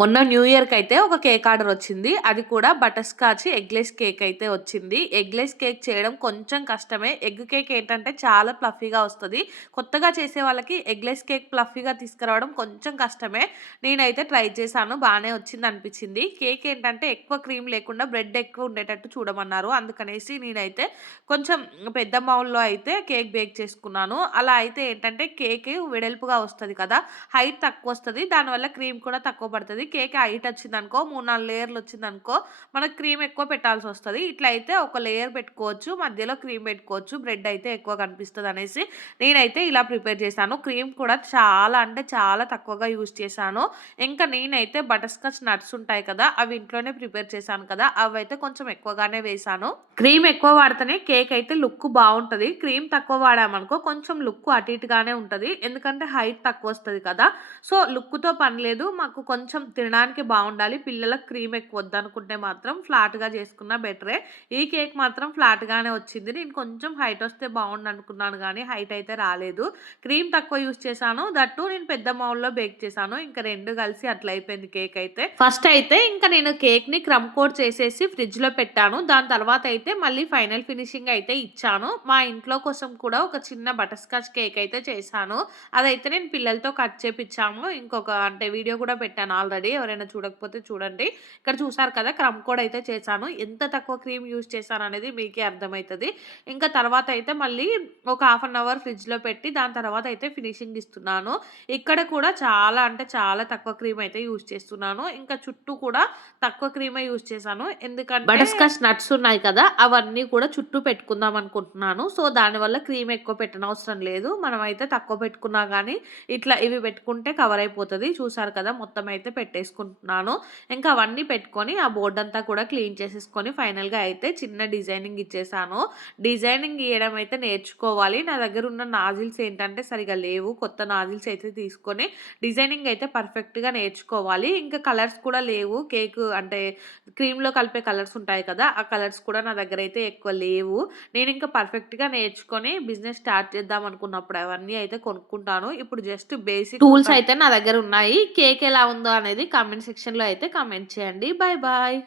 మొన్న న్యూ ఇయర్కి అయితే ఒక కేక్ ఆర్డర్ వచ్చింది. అది కూడా బటర్ స్కాచ్ ఎగ్లెస్ కేక్ అయితే వచ్చింది. ఎగ్లెస్ కేక్ చేయడం కొంచెం కష్టమే. ఎగ్ కేక్ ఏంటంటే చాలా ప్లఫీగా వస్తుంది. కొత్తగా చేసే వాళ్ళకి ఎగ్లెస్ కేక్ ప్లఫీగా తీసుకురావడం కొంచెం కష్టమే. నేనైతే ట్రై చేశాను. బాగానే వచ్చింది అనిపించింది. కేక్ ఏంటంటే ఎక్కువ క్రీమ్ లేకుండా బ్రెడ్ ఎక్కువ ఉండేటట్టు చూడమన్నారు. అందుకనేసి నేనైతే కొంచెం పెద్ద మౌల్లో అయితే కేక్ బేక్ చేసుకున్నాను. అలా అయితే ఏంటంటే కేక్ వెడల్పుగా వస్తుంది కదా. హైట్ తక్కువ వస్తుంది. దానివల్ల క్రీమ్ కూడా తక్కువ పడుతుంది. కేక్ హైట్ వచ్చిందనుకో మూడు నాలుగు లేయర్లు వచ్చిందనుకో మనకు క్రీమ్ ఎక్కువ పెట్టాల్సి వస్తుంది. ఇట్లా అయితే ఒక లేయర్ పెట్టుకోవచ్చు మధ్యలో క్రీమ్ పెట్టుకోవచ్చు బ్రెడ్ అయితే ఎక్కువ కనిపిస్తుంది అనేసి నేనైతే ఇలా ప్రిపేర్ చేశాను. క్రీమ్ కూడా చాలా అంటే చాలా తక్కువగా యూజ్ చేశాను. ఇంకా నేనైతే బటర్ స్కాచ్ నట్స్ ఉంటాయి కదా అవి ఇంట్లోనే ప్రిపేర్ చేశాను కదా అవి అయితే కొంచెం ఎక్కువగానే వేసాను క్రీమ్ ఎక్కువ వాడితేనే కేక్ అయితే లుక్ బాగుంటుంది. క్రీమ్ తక్కువ వాడామనుకో కొంచెం లుక్ అటు ఇటుగానే ఉంటుంది. ఎందుకంటే హైట్ తక్కువ వస్తుంది కదా. సో లుక్తో పని లేదు. మాకు కొంచెం తినడానికి బాగుండాలి. పిల్లలకు క్రీమ్ ఎక్కువ వద్దనుకుంటే మాత్రం ఫ్లాట్గా చేసుకున్న బెటరే. ఈ కేక్ మాత్రం ఫ్లాట్గానే వచ్చింది. నేను కొంచెం హైట్ వస్తే బాగుండు అనుకున్నాను కానీ హైట్ అయితే రాలేదు. క్రీమ్ తక్కువ యూస్ చేశాను. దట్టు నేను పెద్ద మౌల్లో బేక్ చేశాను. ఇంకా రెండు కలిసి అట్లా అయిపోయింది కేక్ అయితే. ఫస్ట్ అయితే ఇంకా నేను కేక్ని క్రమ్ కోట్ చేసేసి ఫ్రిడ్జ్లో పెట్టాను. దాని తర్వాత అయితే మళ్ళీ ఫైనల్ ఫినిషింగ్ అయితే ఇచ్చాను. మా ఇంట్లో కోసం కూడా ఒక చిన్న బటర్ స్కాచ్ కేక్ అయితే చేశాను. అదైతే నేను పిల్లలతో కట్ చేపించాము ఇంకొక అంటే వీడియో కూడా పెట్టాను ఆల్రెడీ. ఎవరైనా చూడకపోతే చూడండి. ఇక్కడ చూసారు కదా క్రమ్ కోడ్ అయితే చేశాను. ఎంత తక్కువ క్రీమ్ యూజ్ చేశాను అనేది మీకే అర్థమవుతుంది. ఇంకా తర్వాత అయితే మళ్ళీ ఒక హాఫ్ అన్ అవర్ ఫ్రిడ్జ్లో పెట్టి దాని తర్వాత అయితే ఫినిషింగ్ ఇస్తున్నాను. ఇక్కడ కూడా చాలా అంటే చాలా తక్కువ క్రీమ్ అయితే యూజ్ చేస్తున్నాను. ఇంకా చుట్టూ కూడా తక్కువ క్రీమే యూజ్ చేశాను. ఎందుకంటే బటర్స్కాచ్ నట్స్ ఉన్నాయి కదా అవన్నీ కూడా చుట్టూ పెట్టుకుందాం అనుకుంటున్నాను. సో దానివల్ల క్రీమ్ ఎక్కువ పెట్టనవసరం లేదు. మనం అయితే తక్కువ పెట్టుకున్నా కానీ ఇట్లా ఇవి పెట్టుకుంటే కవర్ అయిపోతుంది. చూసారు కదా మొత్తం అయితే పెట్టేసుకుంటున్నాను. ఇంకా అవన్నీ పెట్టుకొని ఆ బోర్డ్ అంతా కూడా క్లీన్ చేసేసుకొని ఫైనల్గా అయితే చిన్న డిజైనింగ్ ఇచ్చేసాను. డిజైనింగ్ ఇవ్వడం అయితే నేర్చుకోవాలి. నా దగ్గర ఉన్న నాజిల్స్ ఏంటంటే సరిగా లేవు. కొత్త నాజిల్స్ అయితే తీసుకొని డిజైనింగ్ అయితే పర్ఫెక్ట్గా నేర్చుకోవాలి. ఇంకా కలర్స్ కూడా లేవు. కేక్ అంటే క్రీమ్లో కలిపే కలర్స్ ఉంటాయి కదా ఆ కలర్స్ కూడా నా దగ్గర అయితే ఎక్కువ లేవు. నేను ఇంకా పర్ఫెక్ట్గా నేర్చుకొని బిజినెస్ స్టార్ట్ చేద్దాం అనుకున్నప్పుడు అవన్నీ అయితే కొనుక్కుంటాను. ఇప్పుడు జస్ట్ బేసిక్ టూల్స్ అయితే నా దగ్గర ఉన్నాయి. కేక్ ఎలా ఉందో అనేది కామెంట్ సెక్షన్లో అయితే కామెంట్ చేయండి. Bye bye